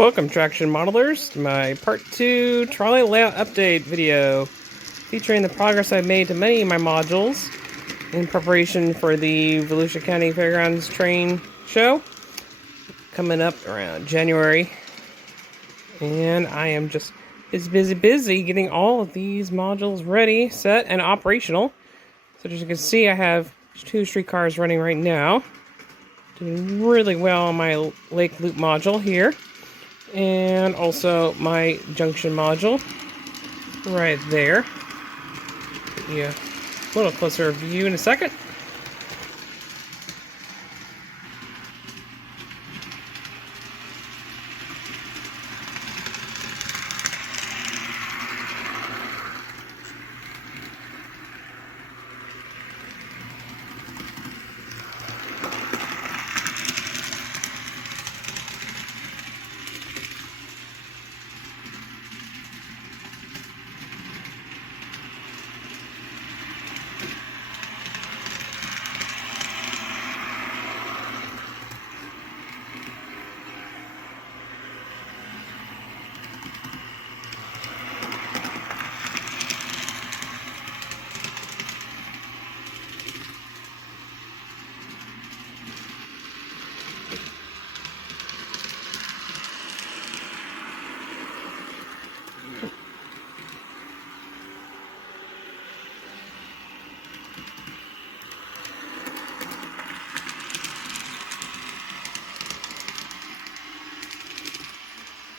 Welcome, Traction Modelers, to my Part 2 Trolley Layout Update video featuring the progress I've made to many of my modules in preparation for the Volusia County Fairgrounds train show coming up around January. And I am just busy getting all of these modules ready, set, and operational. So as you can see, I have 2 streetcars running right now. Doing really well on my lake loop module here. And also my junction module right there. Yeah, a little closer view in a second.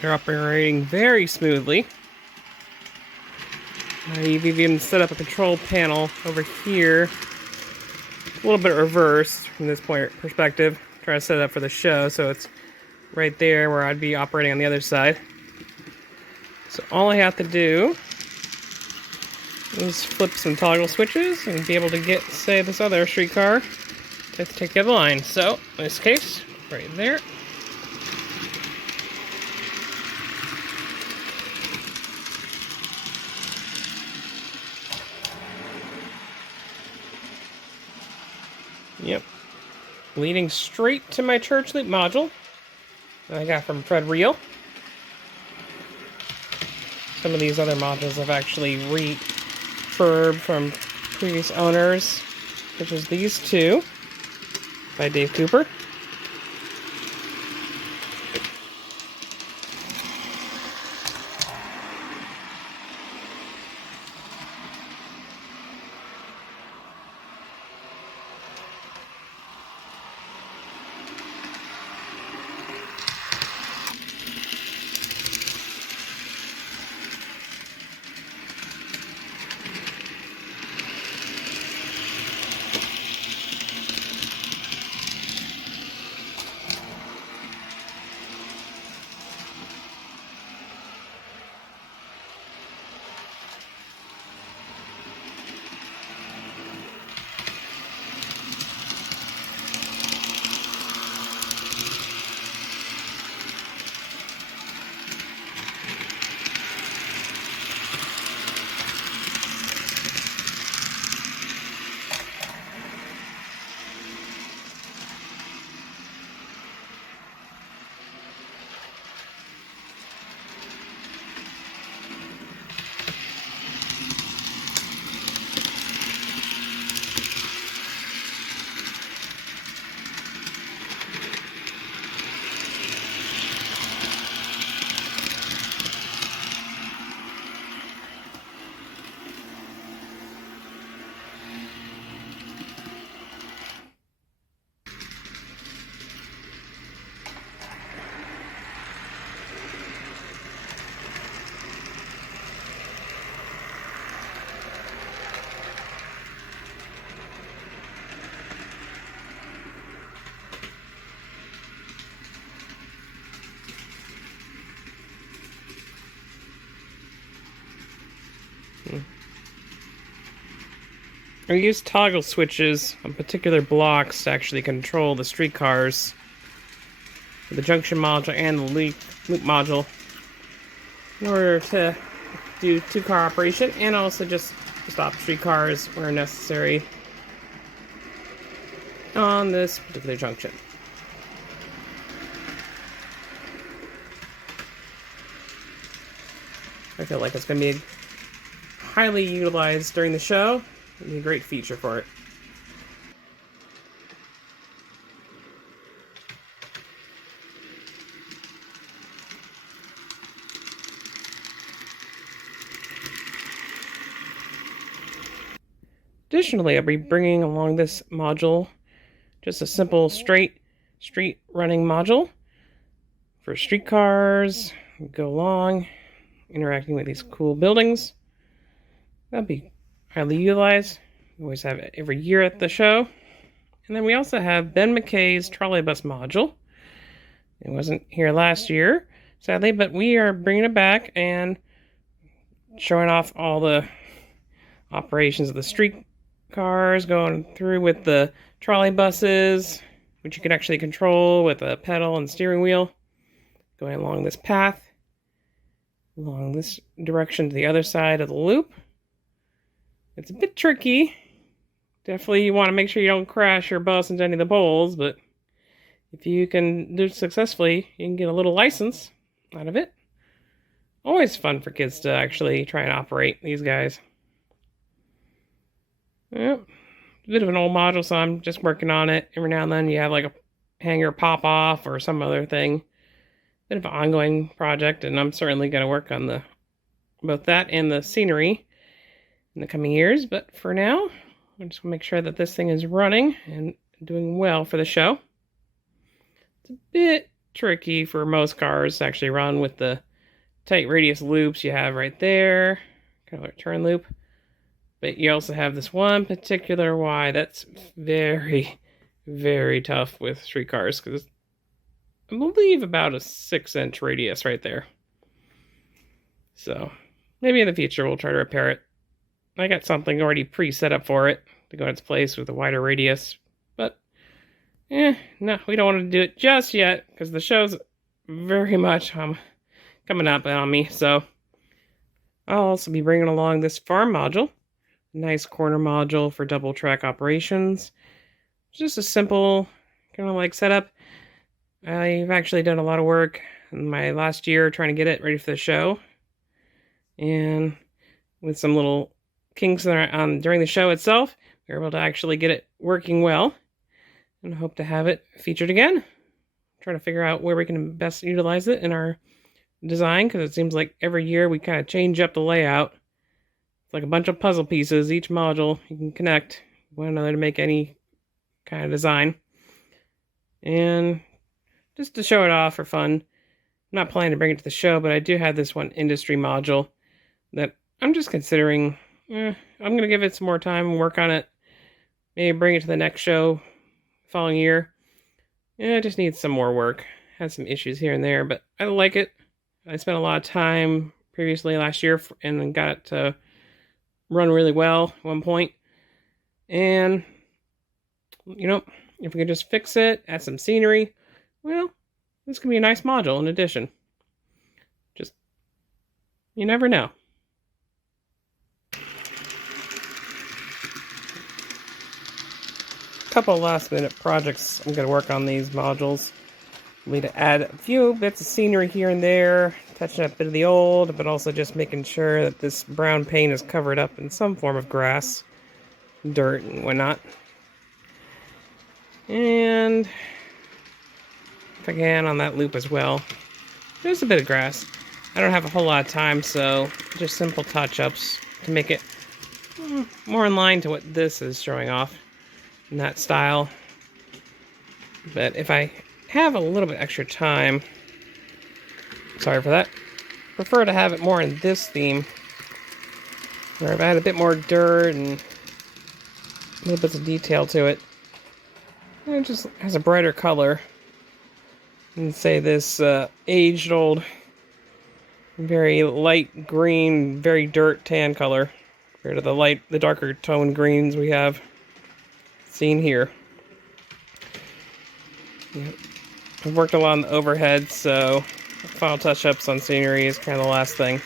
They're operating very smoothly. You've even set up a control panel over here, a little bit reversed from this point perspective. Try to set it up for the show, so it's right there where I'd be operating on the other side. So all I have to do is flip some toggle switches and be able to get, say, this other streetcar to take the other line. So in this case, right there. Yep. Leading straight to my church loop module that I got from Fred Reel. Some of these other modules I've actually refurbed from previous owners, such as these two by Dave Cooper. I use toggle switches on particular blocks to actually control the streetcars, the junction module and the loop module, in order to do 2-car operation and also just stop streetcars where necessary on this particular junction. I feel like it's going to be highly utilized during the show. It'll be a great feature for it. Additionally, I'll be bringing along this module, just a simple straight street running module for streetcars, go along, interacting with these cool buildings. That'll be highly utilized. We always have it every year at the show. And then we also have Ben McKay's trolley bus module. It wasn't here last year, sadly, but we are bringing it back and showing off all the operations of the streetcars, going through with the trolley buses, which you can actually control with a pedal and steering wheel, going along this path, along this direction to the other side of the loop. It's a bit tricky. Definitely you want to make sure you don't crash your bus into any of the poles, but if you can do it successfully, you can get a little license out of it. Always fun for kids to actually try and operate these guys. Yep. A bit of an old module, so I'm just working on it. Every now and then you have like a hanger pop off or some other thing. Bit of an ongoing project, and I'm certainly going to work on both that and the scenery in the coming years. But for now, I just want to make sure that this thing is running and doing well for the show. It's a bit tricky for most cars to actually run with the tight radius loops you have right there, kind of like a turn loop. But you also have this one particular Y that's very, very tough with streetcars, because I believe about a 6-inch radius right there. So maybe in the future we'll try to repair it. I got something already pre-set up for it to go in its place with a wider radius. But, no, we don't want to do it just yet, because the show's very much coming up on me. So I'll also be bringing along this farm module. Nice corner module for double track operations. Just a simple kind of like setup. I've actually done a lot of work in my last year trying to get it ready for the show. And with some little kinks during the show itself, we were able to actually get it working well. And hope to have it featured again. Try to figure out where we can best utilize it in our design, because it seems like every year we kind of change up the layout. It's like a bunch of puzzle pieces. Each module you can connect one another to make any kind of design. And just to show it off for fun. I'm not planning to bring it to the show, but I do have this one industry module that I'm just considering. I'm going to give it some more time and work on it. Maybe bring it to the next show following year. It just needs some more work. Has some issues here and there, but I like it. I spent a lot of time previously last year and got it to run really well at one point. And, if we could just fix it, add some scenery, well, this could be a nice module in addition. Just, you never know. Couple last minute projects I'm going to work on these modules. We need to add a few bits of scenery here and there, touching up a bit of the old, but also just making sure that this brown paint is covered up in some form of grass, dirt, and whatnot. And if I can on that loop as well, there's a bit of grass. I don't have a whole lot of time, so just simple touch-ups to make it more in line to what this is showing off in that style. But if I have a little bit extra time, sorry for that, prefer to have it more in this theme, where I've added a bit more dirt and little bits of detail to it. And it just has a brighter color than, say, this aged old, very light green, very dirt tan color, compared to the darker tone greens we have seen here. Yep. I've worked a lot on the overhead, so final touch-ups on scenery is kind of the last thing.